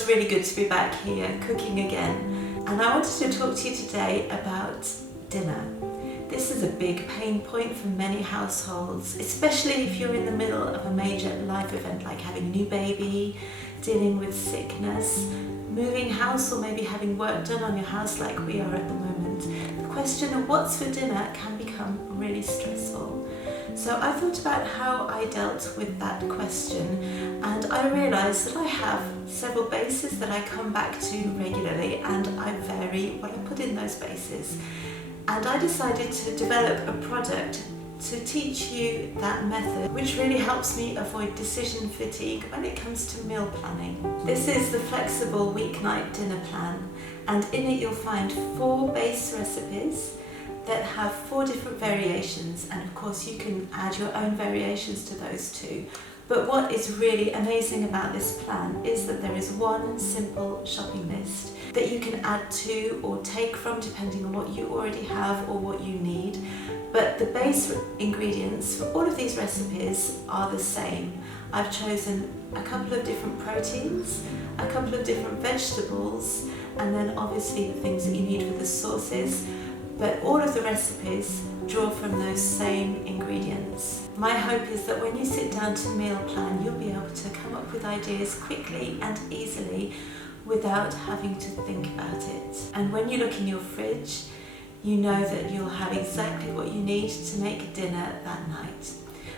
feels really good to be back here cooking again, and I wanted to talk to you today about dinner. This is a big pain point for many households, especially if you're in the middle of a major life event like having a new baby, dealing with sickness, moving house, or maybe having work done on your house like we are at the moment. The question of what's for dinner can become really stressful. So I thought about how I dealt with that question, and I realised that I have several bases that I come back to regularly, and I vary what I put in those bases. And I decided to develop a product to teach you that method, which really helps me avoid decision fatigue when it comes to meal planning. This is the Flexible Weeknight Dinner Plan, and in it you'll find 4 base recipes that have 4 different variations, and of course you can add your own variations to those too. But what is really amazing about this plan is that there is one simple shopping list that you can add to or take from depending on what you already have or what you need. But the base ingredients for all of these recipes are the same. I've chosen a couple of different proteins, a couple of different vegetables, and then obviously the things that you need for the sauces. But all of the recipes draw from those same ingredients. My hope is that when you sit down to meal plan, you'll be able to come up with ideas quickly and easily without having to think about it. And when you look in your fridge, you know that you'll have exactly what you need to make dinner that night.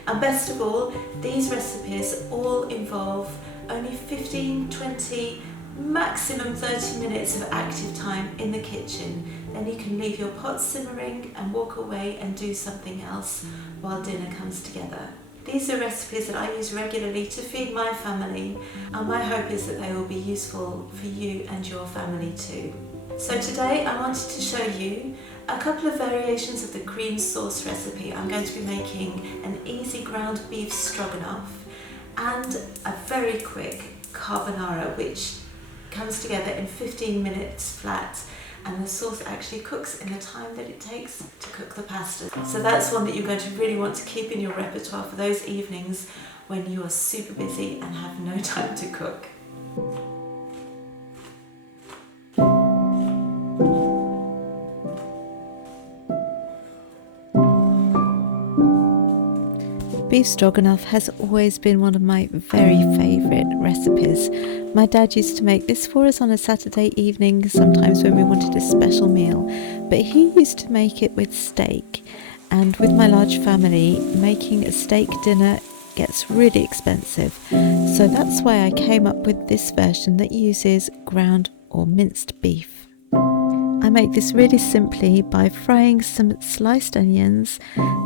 And best of all, these recipes all involve only 15, 20, maximum 30 minutes of active time in the kitchen. Then you can leave your pot simmering and walk away and do something else while dinner comes together. These are recipes that I use regularly to feed my family, and my hope is that they will be useful for you and your family too. So today I wanted to show you a couple of variations of the cream sauce recipe. I'm going to be making an easy ground beef stroganoff and a very quick carbonara, which comes together in 15 minutes flat, and the sauce actually cooks in the time that it takes to cook the pasta. So that's one that you're going to really want to keep in your repertoire for those evenings when you are super busy and have no time to cook. Beef stroganoff has always been one of my very favourite recipes. My dad used to make this for us on a Saturday evening, sometimes when we wanted a special meal, but he used to make it with steak, and with my large family, making a steak dinner gets really expensive, so that's why I came up with this version that uses ground or minced beef. I make this really simply by frying some sliced onions.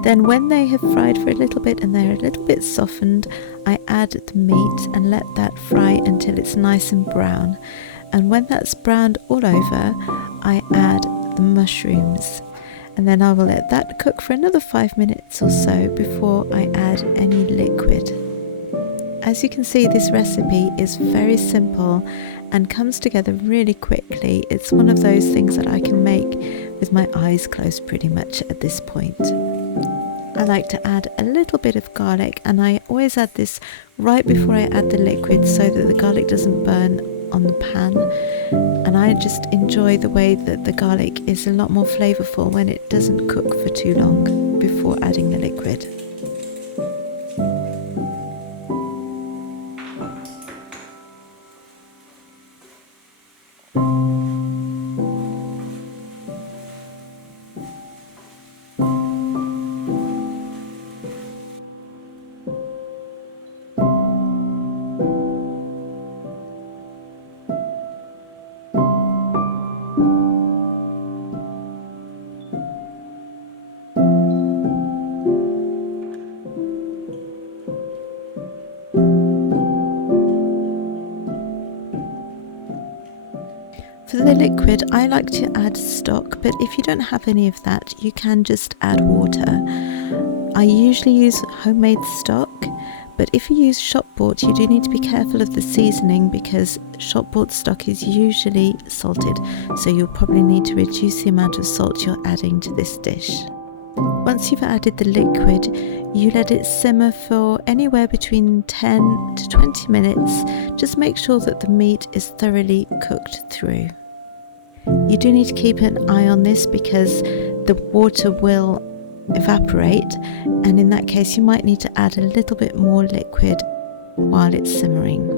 Then when they have fried for a little bit and they're a little bit softened, I add the meat and let that fry until it's nice and brown. And when that's browned all over, I add the mushrooms. And then I will let that cook for another 5 minutes or so before I add any liquid. As you can see, this recipe is very simple and comes together really quickly. It's one of those things that I can make with my eyes closed pretty much at this point. I like to add a little bit of garlic, and I always add this right before I add the liquid so that the garlic doesn't burn on the pan. And I just enjoy the way that the garlic is a lot more flavourful when it doesn't cook for too long before adding the liquid. For the liquid, I like to add stock, but if you don't have any of that, you can just add water. I usually use homemade stock, but if you use shop bought, you do need to be careful of the seasoning because shop bought stock is usually salted, so you'll probably need to reduce the amount of salt you're adding to this dish. Once you've added the liquid, you let it simmer for anywhere between 10 to 20 minutes. Just make sure that the meat is thoroughly cooked through. You do need to keep an eye on this because the water will evaporate, and in that case you might need to add a little bit more liquid while it's simmering.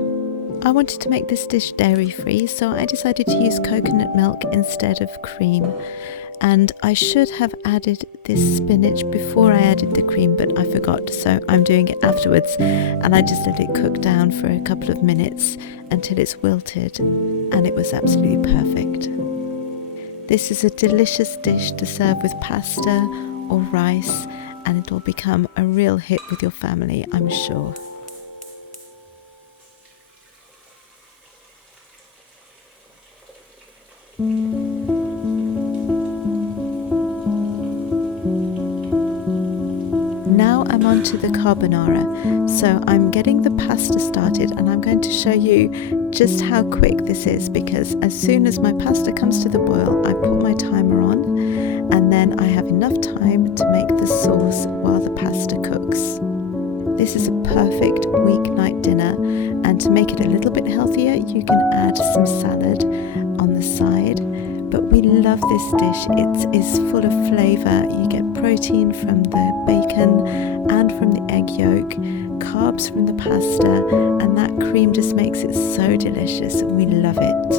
I wanted to make this dish dairy free, so I decided to use coconut milk instead of cream. And I should have added this spinach before I added the cream, but I forgot, so I'm doing it afterwards, and I just let it cook down for a couple of minutes until it's wilted, and it was absolutely perfect. This is a delicious dish to serve with pasta or rice, and it'll become a real hit with your family, I'm sure. Now I'm on to the carbonara. So I'm getting the pasta started, and I'm going to show you just how quick this is, because as soon as my pasta comes to the boil, I put my timer on, and then I have enough time to make the sauce while the pasta cooks. This is a perfect weeknight dinner, and to make it a little bit healthier, you can add some salad on the side. But we love this dish. It is full of flavour. You get protein from the bacon and from the egg yolk, carbs from the pasta, and that cream just makes it so delicious. We love it.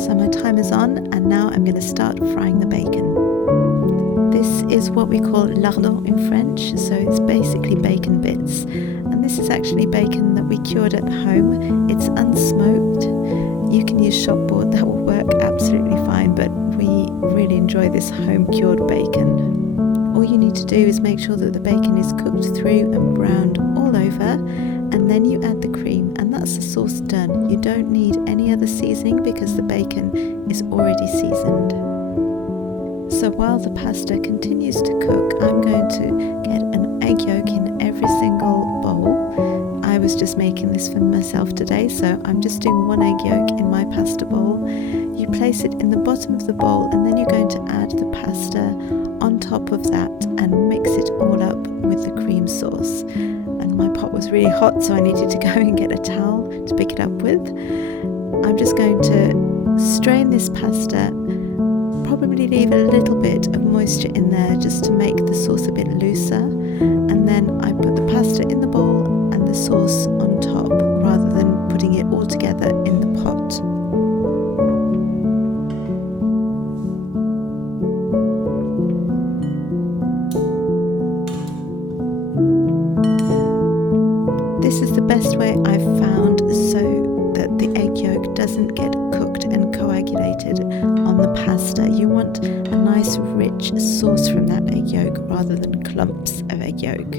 So my timer's on, and now I'm going to start frying the bacon. This is what we call lardon in French, so it's basically bacon bits. And this is actually bacon that we cured at home. It's unsmoked. You can use shop board, that will work absolutely fine, but we really enjoy this home cured bacon. All you need to do is make sure that the bacon is cooked through and browned all over, and then you add the cream, and that's the sauce done. You don't need any other seasoning because the bacon is already seasoned. So while the pasta continues to cook, I'm going to get an egg yolk in every single bowl. I was just making this for myself today, so I'm just doing one egg yolk in my pasta bowl. You place it in the bottom of the bowl, and then you're going to add the pasta on top of that and mix it all up with the cream sauce. And my pot was really hot, so I needed to go and get a towel to pick it up with. I'm just going to strain this pasta, probably leave a little bit of moisture in there just to make the sauce a bit looser, and then I put the pasta in the bowl and the sauce on top rather than putting it all together in the pot. This is the best way I've found so that the egg yolk doesn't get cooked and coagulated on the pasta. You want a nice rich sauce from that egg yolk rather than clumps of egg yolk.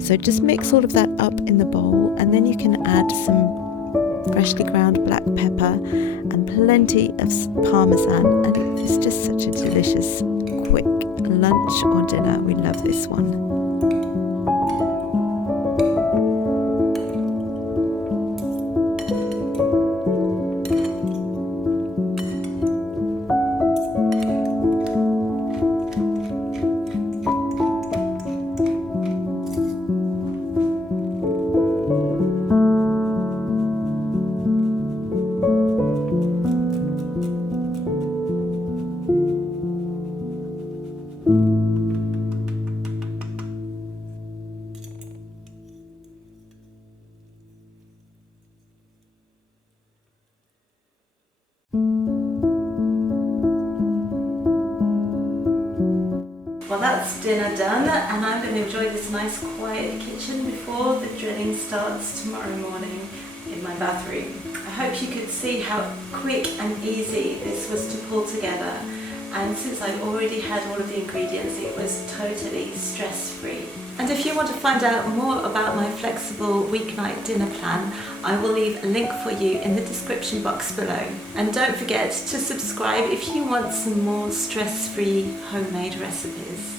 So just mix all of that up in the bowl, and then you can add some freshly ground black pepper and plenty of parmesan, and it is just such a delicious quick lunch or dinner. We love this one. Well, that's dinner done, and I'm going to enjoy this nice quiet kitchen before the drilling starts tomorrow morning in my bathroom. I hope you could see how quick and easy this was to pull together, and since I already had all of the ingredients, it was totally stress-free. And if you want to find out more about my Flexible Weeknight Dinner Plan, I will leave a link for you in the description box below. And don't forget to subscribe if you want some more stress-free homemade recipes.